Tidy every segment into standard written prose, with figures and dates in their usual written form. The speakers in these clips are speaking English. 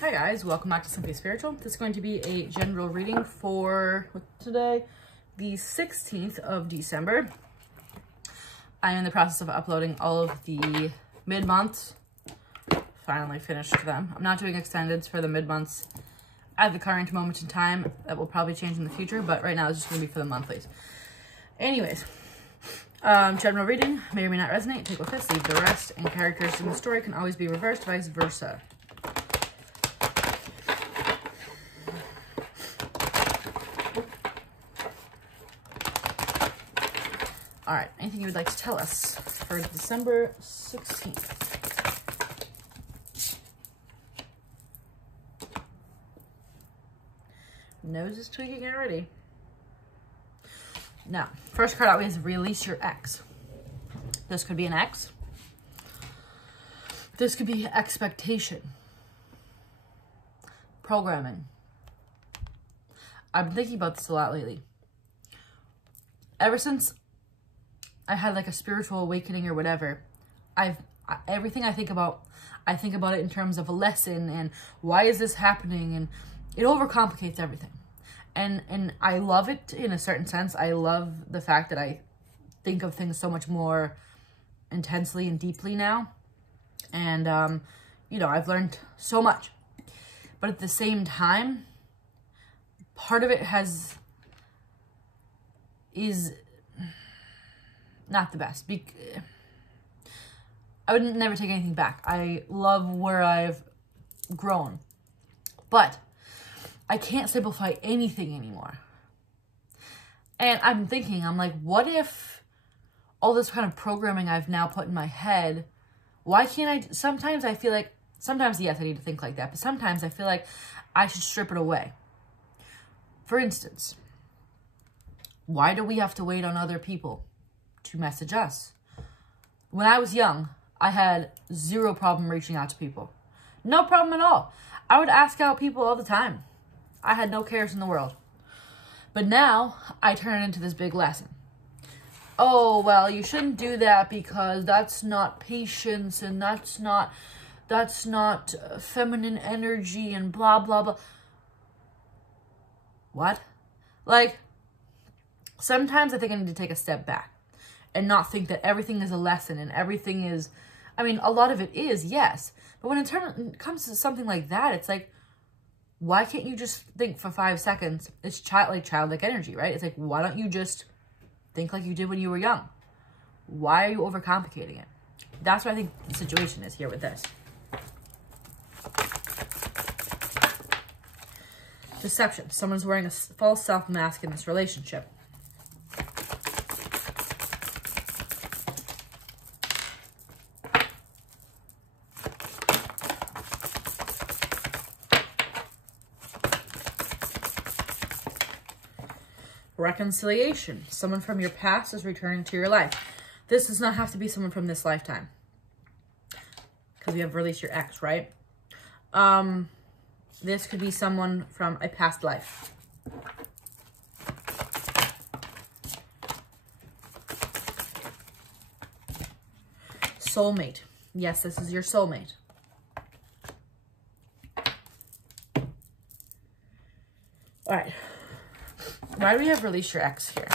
Hi guys, welcome back to Simply Spiritual. This is going to be a general reading for today, the 16th of December. I am in the process of uploading all of the mid-months. Finally finished them. I'm not doing extendeds for the mid-months at the current moment in time. That will probably change in the future, but right now it's just going to be for the monthlies. Anyways, general reading may or may not resonate. Take with this, leave the rest, and characters in the story can always be reversed, vice versa. All right, anything you would like to tell us for December 16th? Nose is tweaking already. Now, first card out is release your ex. This could be an ex. This could be expectation. Programming. I've been thinking about this a lot lately. Ever since I had like a spiritual awakening or whatever, everything I think about it in terms of a lesson and why is this happening, and it overcomplicates everything. And I love it in a certain sense. I love the fact that I think of things so much more intensely and deeply now. And, you know, I've learned so much. But at the same time, part of it is not the best. I would never take anything back. I love where I've grown. But I can't simplify anything anymore. And I'm thinking, I'm like, what if all this kind of programming I've now put in my head, why can't I, sometimes I feel like, sometimes yes, I need to think like that, but sometimes I feel like I should strip it away. For instance, why do we have to wait on other people to message us? When I was young, I had zero problem reaching out to people. No problem at all. I would ask out people all the time. I had no cares in the world. But now, I turn it into this big lesson. Oh, well, you shouldn't do that because that's not patience and that's not feminine energy and blah, blah, blah. What? Like, sometimes I think I need to take a step back and not think that everything is a lesson and everything is, I mean, a lot of it is, yes. But when it comes to something like that, it's like, why can't you just think for 5 seconds? It's childlike energy, right? It's like, why don't you just think like you did when you were young? Why are you overcomplicating it? That's what I think the situation is here with this. Deception. Someone's wearing a false self-mask in this relationship. Reconciliation. Someone from your past is returning to your life. This does not have to be someone from this lifetime, because we have released your ex, right? This could be someone from a past life. Soulmate. Yes, this is your soulmate. All right. Why do we have release your ex here?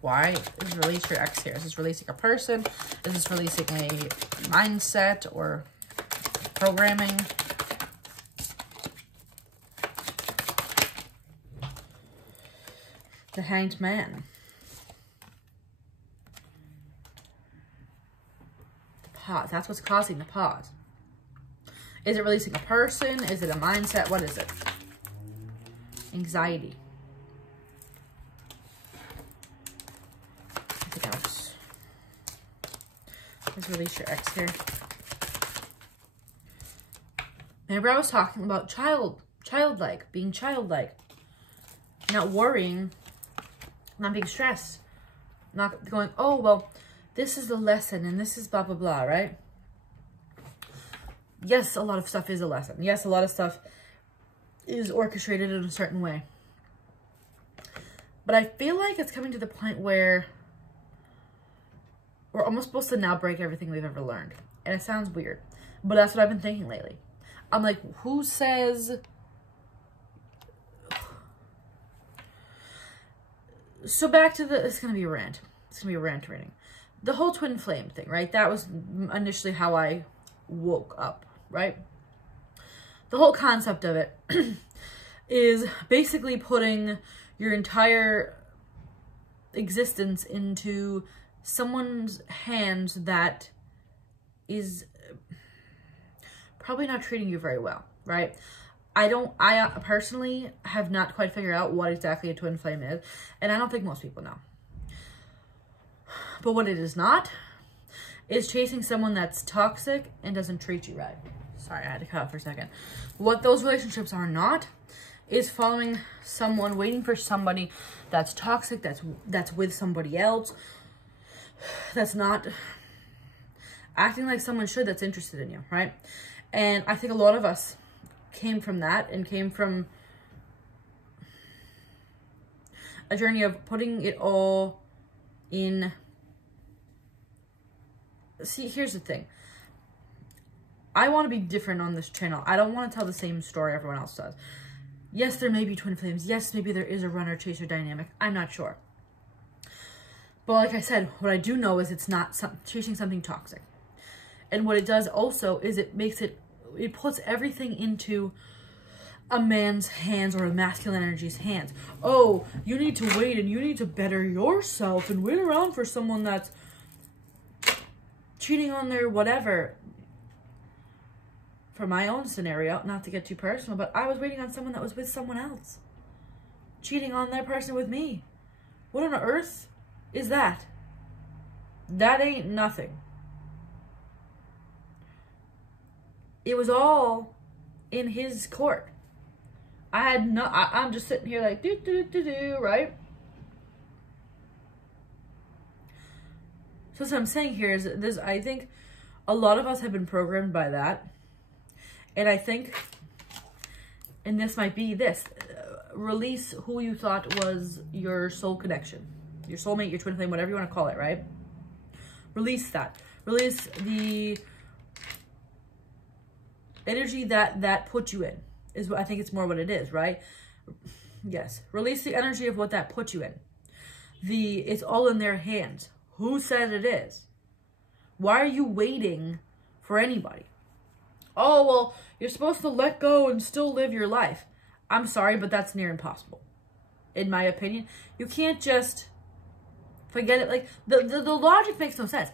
Why is release your ex here? Is this releasing a person? Is this releasing a mindset or programming? The Hanged Man. The pause. That's what's causing the pause. Is it releasing a person? Is it a mindset? What is it? Anxiety. Anything else? Let's release your ex here. Remember I was talking about childlike, being childlike. Not worrying, not being stressed. Not going, oh, well, this is the lesson and this is blah, blah, blah, right? Yes, a lot of stuff is a lesson. Yes, a lot of stuff is orchestrated in a certain way. But I feel like it's coming to the point where we're almost supposed to now break everything we've ever learned. And it sounds weird, but that's what I've been thinking lately. I'm like, who says... So back to the... It's going to be a rant. It's going to be a rant reading. The whole twin flame thing, right? That was initially how I woke up, right? The whole concept of it is basically putting your entire existence into someone's hands that is probably not treating you very well, right? I personally have not quite figured out what exactly a twin flame is, and I don't think most people know. But what it is not is chasing someone that's toxic and doesn't treat you right. Sorry, I had to cut out for a second. What those relationships are not is following someone, waiting for somebody that's toxic, that's with somebody else, that's not acting like someone should, that's interested in you, right? And I think a lot of us came from that and came from a journey of putting it all in. See, here's the thing. I want to be different on this channel. I don't want to tell the same story everyone else does. Yes, there may be twin flames. Yes, maybe there is a runner-chaser dynamic. I'm not sure. But like I said, what I do know is it's not chasing something toxic. And what it does also is it puts everything into a man's hands or a masculine energy's hands. Oh, you need to wait and you need to better yourself and wait around for someone that's cheating on their whatever. For my own scenario, not to get too personal, but I was waiting on someone that was with someone else. Cheating on their person with me. What on earth is that? That ain't nothing. It was all in his court. I'm just sitting here like, right? So what I'm saying here is I think a lot of us have been programmed by that. And I think, and this might be this, release who you thought was your soul connection, your soulmate, your twin flame, whatever you want to call it, right? Release that. Release the energy that put you in, is what I think it's more what it is, right? Yes. Release the energy of what that put you in. It's all in their hands. Who said it is? Why are you waiting for anybody? Oh, well, you're supposed to let go and still live your life. I'm sorry, but that's near impossible. In my opinion, you can't just forget it. Like, the logic makes no sense.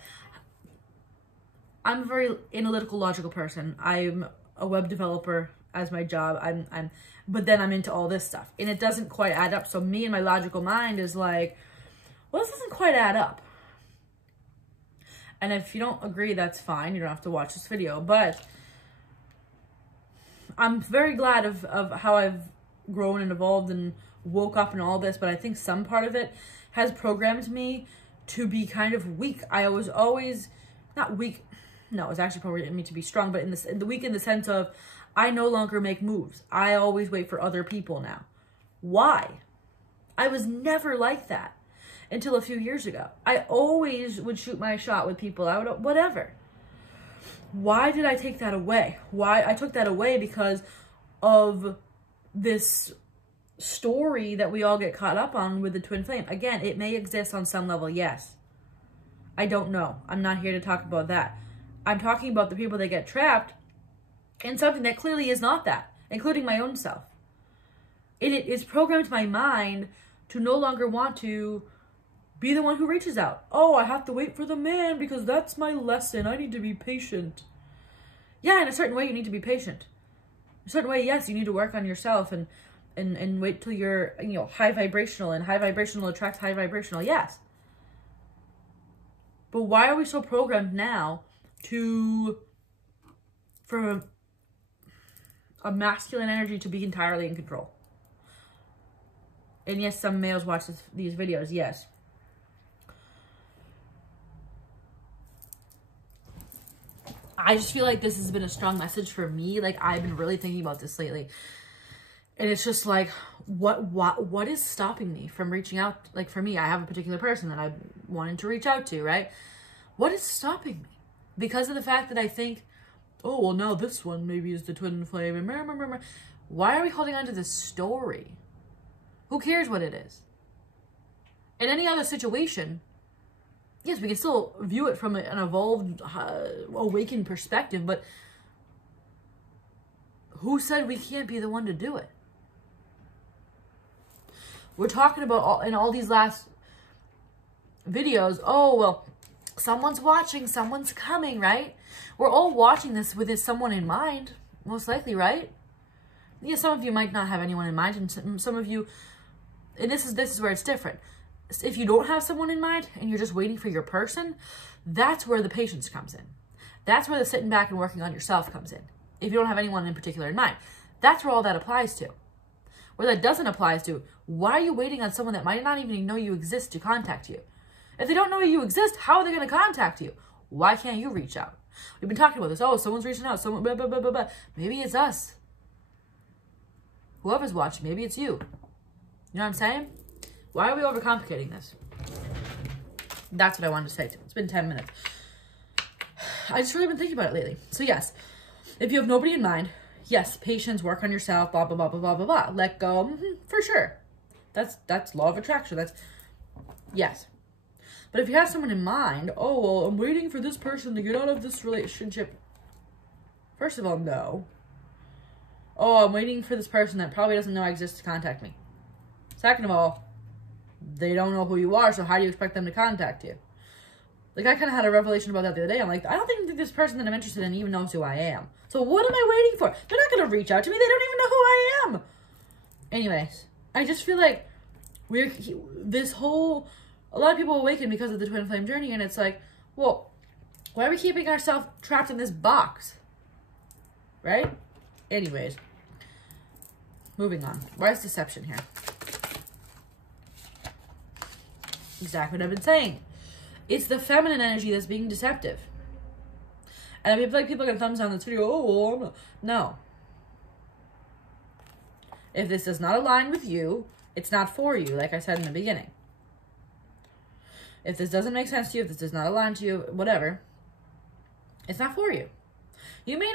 I'm a very analytical, logical person. I'm a web developer as my job. But then I'm into all this stuff. And it doesn't quite add up. So me and my logical mind is like, well, this doesn't quite add up. And if you don't agree, that's fine. You don't have to watch this video. But I'm very glad of how I've grown and evolved and woke up and all this. But I think some part of it has programmed me to be kind of weak. I was always, not weak. No, it's actually programmed me to be strong. But in the weak in the sense of, I no longer make moves. I always wait for other people now. Why? I was never like that until a few years ago. I always would shoot my shot with people. I would, whatever. Why did I take that away? Why? I took that away because of this story that we all get caught up on with the twin flame. Again, it may exist on some level, yes. I don't know. I'm not here to talk about that. I'm talking about the people that get trapped in something that clearly is not that, including my own self. It is programmed my mind to no longer want to be the one who reaches out. Oh, I have to wait for the man because that's my lesson. I need to be patient. Yeah, in a certain way, you need to be patient. In a certain way, yes, you need to work on yourself and wait till you're, high vibrational, and high vibrational attracts high vibrational, yes. But why are we so programmed now for a masculine energy to be entirely in control? And yes, some males watch these videos, yes. I just feel like this has been a strong message for me. Like, I've been really thinking about this lately. And it's just like, what is stopping me from reaching out? Like, for me, I have a particular person that I'm wanting to reach out to, right? What is stopping me? because of the fact that I think, oh, well, now this one maybe is the twin flame. And why are we holding on to this story? Who cares what it is? In any other situation, yes, we can still view it from an evolved, awakened perspective, but who said we can't be the one to do it? We're talking about in all these last videos, oh, well, someone's watching, someone's coming, right? We're all watching this with someone in mind, most likely, right? Yeah, some of you might not have anyone in mind, and some of you, and this is where it's different. If you don't have someone in mind and you're just waiting for your person, that's where the patience comes in. That's where the sitting back and working on yourself comes in. If you don't have anyone in particular in mind, that's where all that applies to. Where that doesn't apply to, why are you waiting on someone that might not even know you exist to contact you? If they don't know you exist, how are they going to contact you? Why can't you reach out? We've been talking about this. Oh, someone's reaching out. Someone, blah, blah, blah, blah, blah. Maybe it's us. Whoever's watching, maybe it's you. You know what I'm saying? Why are we overcomplicating this? That's what I wanted to say to you. It's been 10 minutes. I just really been thinking about it lately. So yes, if you have nobody in mind, yes, patience, work on yourself, blah, blah, blah, blah, blah, blah, blah. Let go, for sure. That's law of attraction. That's, yes. But if you have someone in mind, oh, well, I'm waiting for this person to get out of this relationship. First of all, no. Oh, I'm waiting for this person that probably doesn't know I exist to contact me. Second of all, they don't know who you are, so how do you expect them to contact you? Like, I kind of had a revelation about that the other day. I'm like, I don't think this person that I'm interested in even knows who I am. So what am I waiting for? They're not going to reach out to me. They don't even know who I am. Anyways, I just feel like a lot of people awaken because of the twin flame journey, and it's like, well, why are we keeping ourselves trapped in this box? Right? Anyways, moving on. Why is deception here? Exactly what I've been saying. It's the feminine energy that's being deceptive. And I feel like people are going to thumbs down this video. Oh, well, I'm not. No. If this does not align with you, it's not for you, like I said in the beginning. If this doesn't make sense to you, if this does not align to you, whatever, it's not for you. You may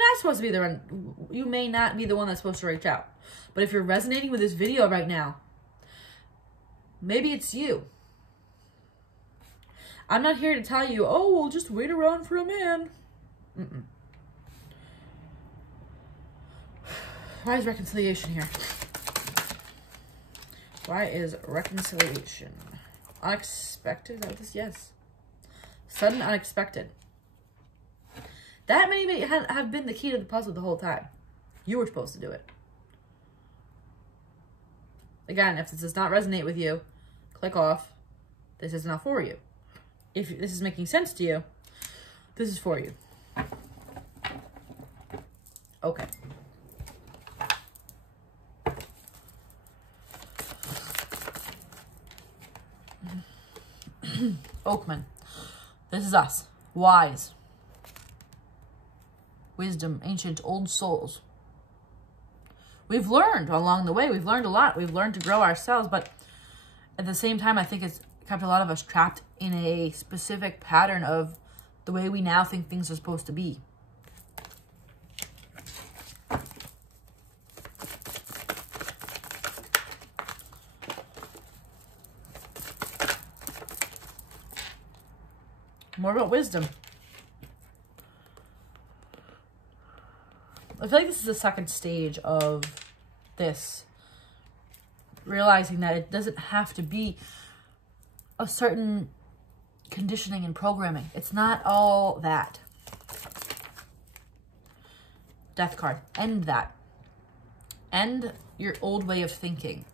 not be the one that's supposed to reach out. But if you're resonating with this video right now, maybe it's you. I'm not here to tell you, oh, well, just wait around for a man. Why is reconciliation here? Why is reconciliation? Unexpected? Is that what this? Yes. Sudden, unexpected. That may have been the key to the puzzle the whole time. You were supposed to do it. Again, if this does not resonate with you, click off. This is not for you. If this is making sense to you, this is for you. Okay. Oakman. This is us. Wise. Wisdom. Ancient. Old souls. We've learned along the way. We've learned a lot. We've learned to grow ourselves. But at the same time, I think it's kept a lot of us trapped in a specific pattern of the way we now think things are supposed to be. More about wisdom. I feel like this is the second stage of this. Realizing that it doesn't have to be a certain conditioning and programming. It's not all that. Death card. End that. End your old way of thinking.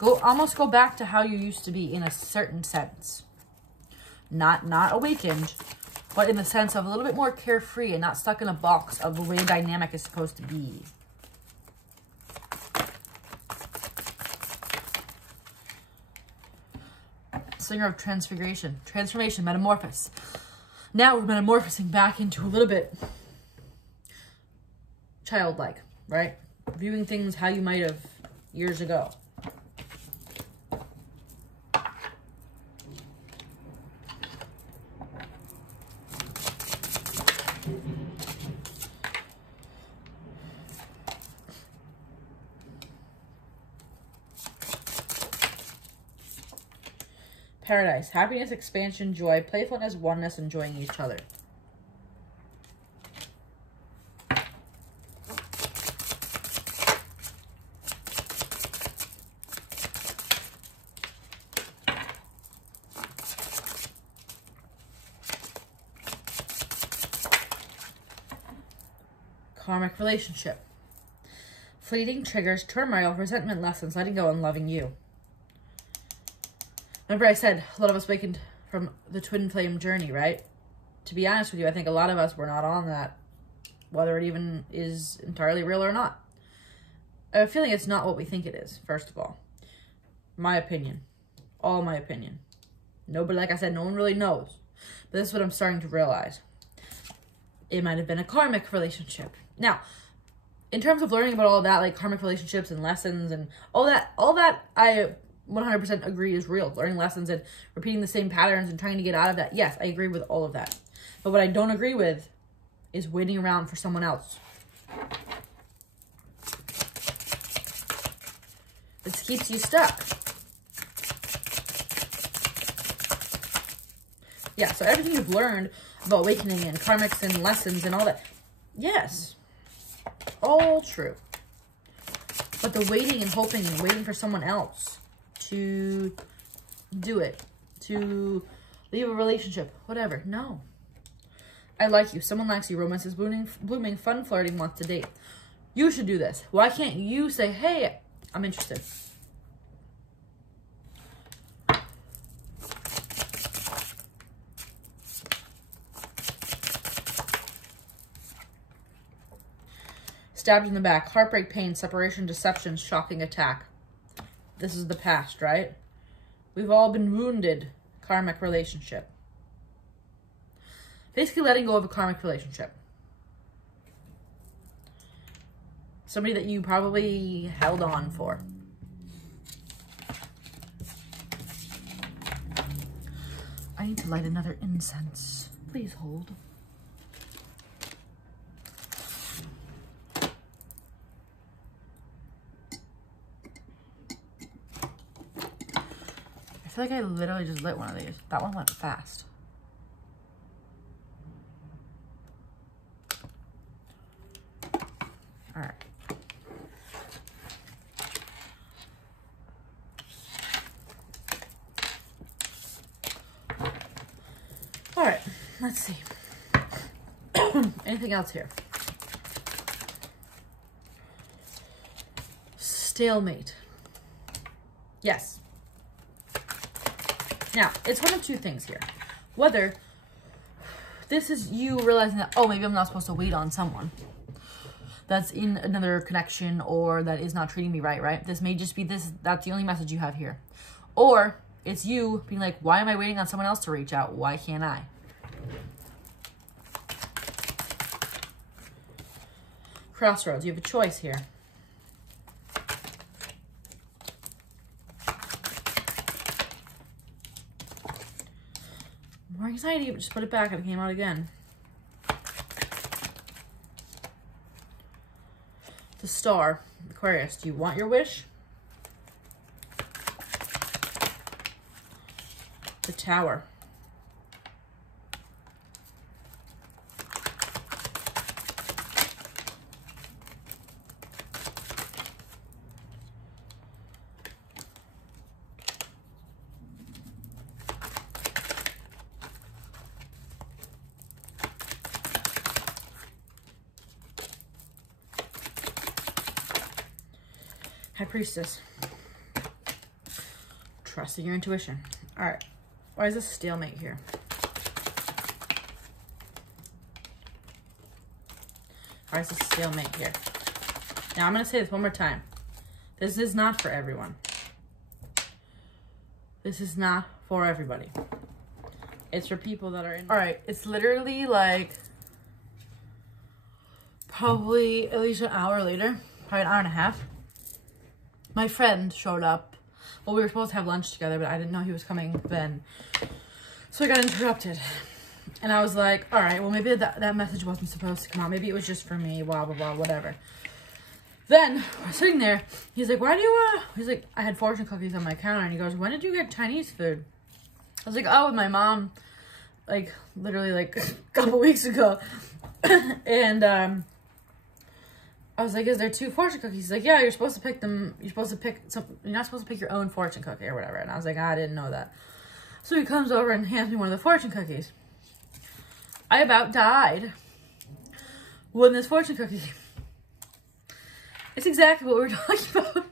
Almost go back to how you used to be in a certain sense. Not awakened, but in the sense of a little bit more carefree and not stuck in a box of the way a dynamic is supposed to be. Singer of transfiguration. Transformation, metamorphosis. Now we're metamorphosing back into a little bit childlike, right? Viewing things how you might have years ago. Paradise. Happiness, expansion, joy, playfulness, oneness, enjoying each other. Karmic relationship. Fleeting triggers, turmoil, resentment, lessons, letting go, and loving you. Remember I said a lot of us awakened from the twin flame journey, right? To be honest with you, I think a lot of us were not on that, whether it even is entirely real or not. I have a feeling it's not what we think it is, first of all. My opinion. All my opinion. Nobody, like I said, no one really knows. But this is what I'm starting to realize. It might have been a karmic relationship. Now, in terms of learning about all that, like karmic relationships and lessons and all that I 100% agree is real. Learning lessons and repeating the same patterns and trying to get out of that. Yes, I agree with all of that. But what I don't agree with is waiting around for someone else. This keeps you stuck. Yeah, so everything you've learned about awakening and karmics and lessons and all that, yes, all true. But the waiting and hoping and waiting for someone else to do it, to leave a relationship, whatever, no. I like you. Someone likes you. Romance is blooming, fun, flirting, wants to date. You should do this. Why can't you say, hey, I'm interested? Stabbed in the back. Heartbreak, pain, separation, deception, shocking attack. This is the past, right? We've all been wounded. Karmic relationship. Basically letting go of a karmic relationship. Somebody that you probably held on for. I need to light another incense. Please hold. I feel like I literally just lit one of these. That one went fast. All right. All right, let's see. Anything else here? Stalemate. Yes. Now, it's one of two things here. Whether this is you realizing that, oh, maybe I'm not supposed to wait on someone that's in another connection or that is not treating me right? This may just be this, that's the only message you have here. Or it's you being like, why am I waiting on someone else to reach out? Why can't I? Crossroads, you have a choice here. More anxiety, but just put it back and it came out again. The Star, Aquarius, do you want your wish? The Tower. High Priestess. Trusting your intuition. All right. Why is this stalemate here? Why is this stalemate here? Now, I'm going to say this one more time. This is not for everyone. This is not for everybody. It's for people that are in... All right. It's literally like probably at least an hour later. Probably an hour and a half. My friend showed up. Well, we were supposed to have lunch together, but I didn't know he was coming then. So I got interrupted. And I was like, all right, well, maybe that message wasn't supposed to come out. Maybe it was just for me, blah, blah, blah, whatever. Then, we're sitting there. He's like, why do you, he's like, I had fortune cookies on my counter. And he goes, when did you get Chinese food? was like, oh, with my mom, like, literally, like, a couple weeks ago. And, I was like, is there 2 fortune cookies? He's like, yeah, you're supposed to pick them. You're supposed to pick some, you're not supposed to pick your own fortune cookie or whatever. And I was like, I didn't know that. So he comes over and hands me one of the fortune cookies. I about died when this fortune cookie. It's exactly what we were talking about in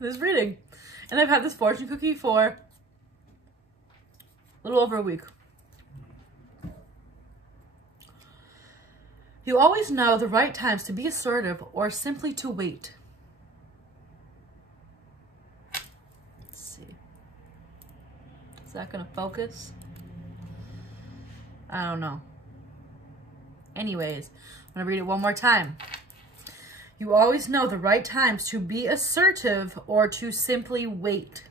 this reading. And I've had this fortune cookie for a little over a week. You always know the right times to be assertive or simply to wait. Let's see. Is that going to focus? I don't know. Anyways, I'm going to read it one more time. You always know the right times to be assertive or to simply wait.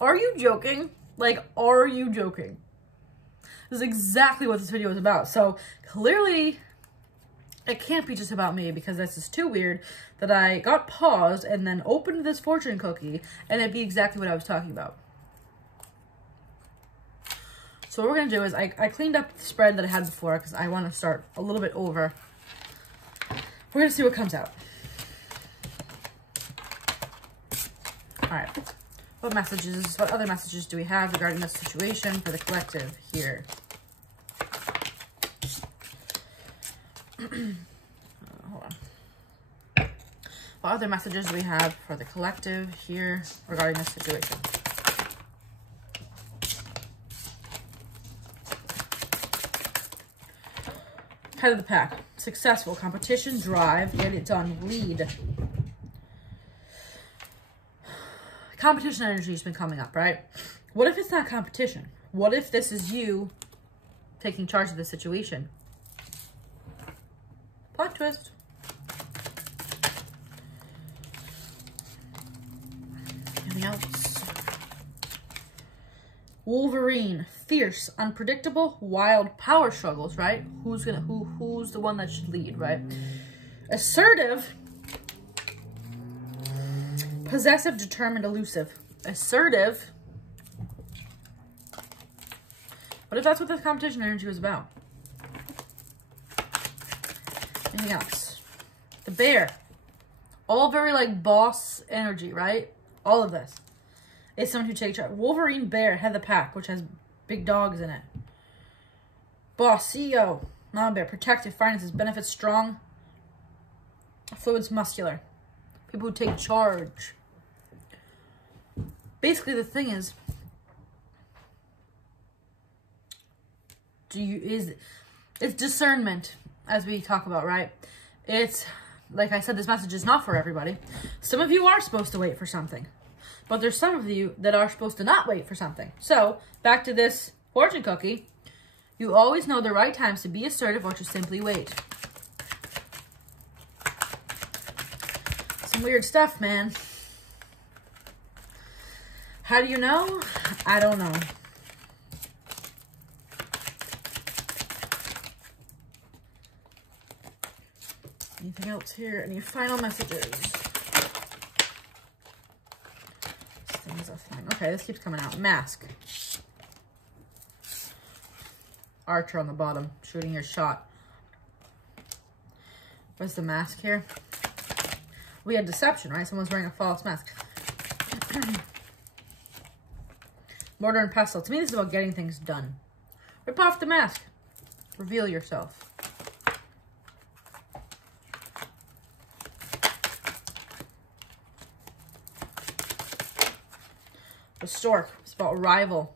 Are you joking? Like, are you joking? This is exactly what this video is about. So clearly, it can't be just about me because this is too weird that I got paused and then opened this fortune cookie and it'd be exactly what I was talking about. So what we're going to do is I cleaned up the spread that I had before because I want to start a little bit over. We're going to see what comes out. All right. What other messages do we have regarding this situation for the collective here? Hold on. What other messages do we have for the collective here regarding this situation? Head of the pack. Successful. Competition. Drive. Get it done. Lead. Competition energy has been coming up, right? What if it's not competition? What if this is you taking charge of the situation? Plot twist. Anything else? Wolverine. Fierce, unpredictable, wild power struggles, right? Who's the one that should lead, right? Assertive. Possessive, determined, elusive. Assertive. What if that's what this competition energy was about? Anything else? The bear. All very like boss energy, right? All of this. It's someone who takes charge. Wolverine, bear, head of the pack, which has big dogs in it. Boss, CEO, mama bear, protective, finances, benefits, strong, fluids, muscular. People who take charge. Basically, the thing is, it's discernment, as we talk about, right? It's, like I said, this message is not for everybody. Some of you are supposed to wait for something. But there's some of you that are supposed to not wait for something. So, back to this fortune cookie. You always know the right times to be assertive or to simply wait. Some weird stuff, man. How do you know? I don't know. Anything else here? Any final messages? Things are fine. Okay, this keeps coming out. Mask. Archer on the bottom, shooting your shot. What's the mask here? We had deception, right? Someone's wearing a false mask. Mortar and pestle. To me, this is about getting things done. Rip off the mask. Reveal yourself. The stork. It's about arrival.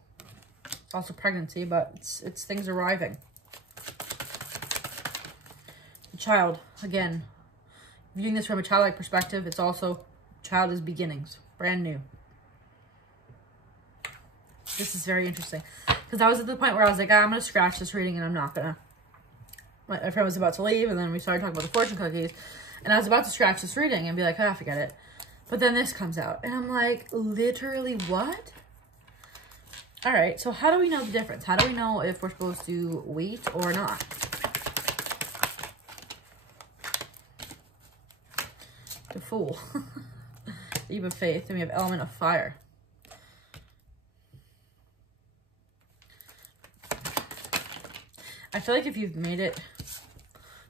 It's also pregnancy, but it's things arriving. The child. Again, viewing this from a childlike perspective, it's also child is beginnings. Brand new. This is very interesting. Because I was at the point where I was like, I'm going to scratch this reading and I'm not going to. My friend was about to leave and then we started talking about the fortune cookies. And I was about to scratch this reading and be like, forget it. But then this comes out. And I'm like, literally what? All right, so how do we know the difference? How do we know if we're supposed to wait or not? The Fool. Leap of faith. Then we have element of fire. I feel like if you've made it,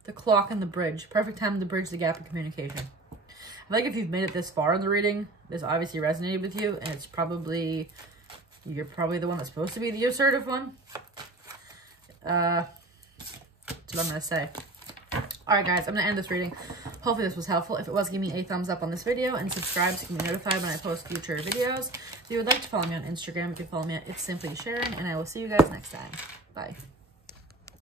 the clock and the bridge, perfect time to bridge the gap in communication. I feel like if you've made it this far in the reading, this obviously resonated with you, and it's probably, you're probably the one that's supposed to be the assertive one. That's what I'm going to say. Alright guys, I'm going to end this reading. Hopefully this was helpful. If it was, give me a thumbs up on this video and subscribe so you can be notified when I post future videos. If you would like to follow me on Instagram, you can follow me at It's Simply Sharon, and I will see you guys next time. Bye.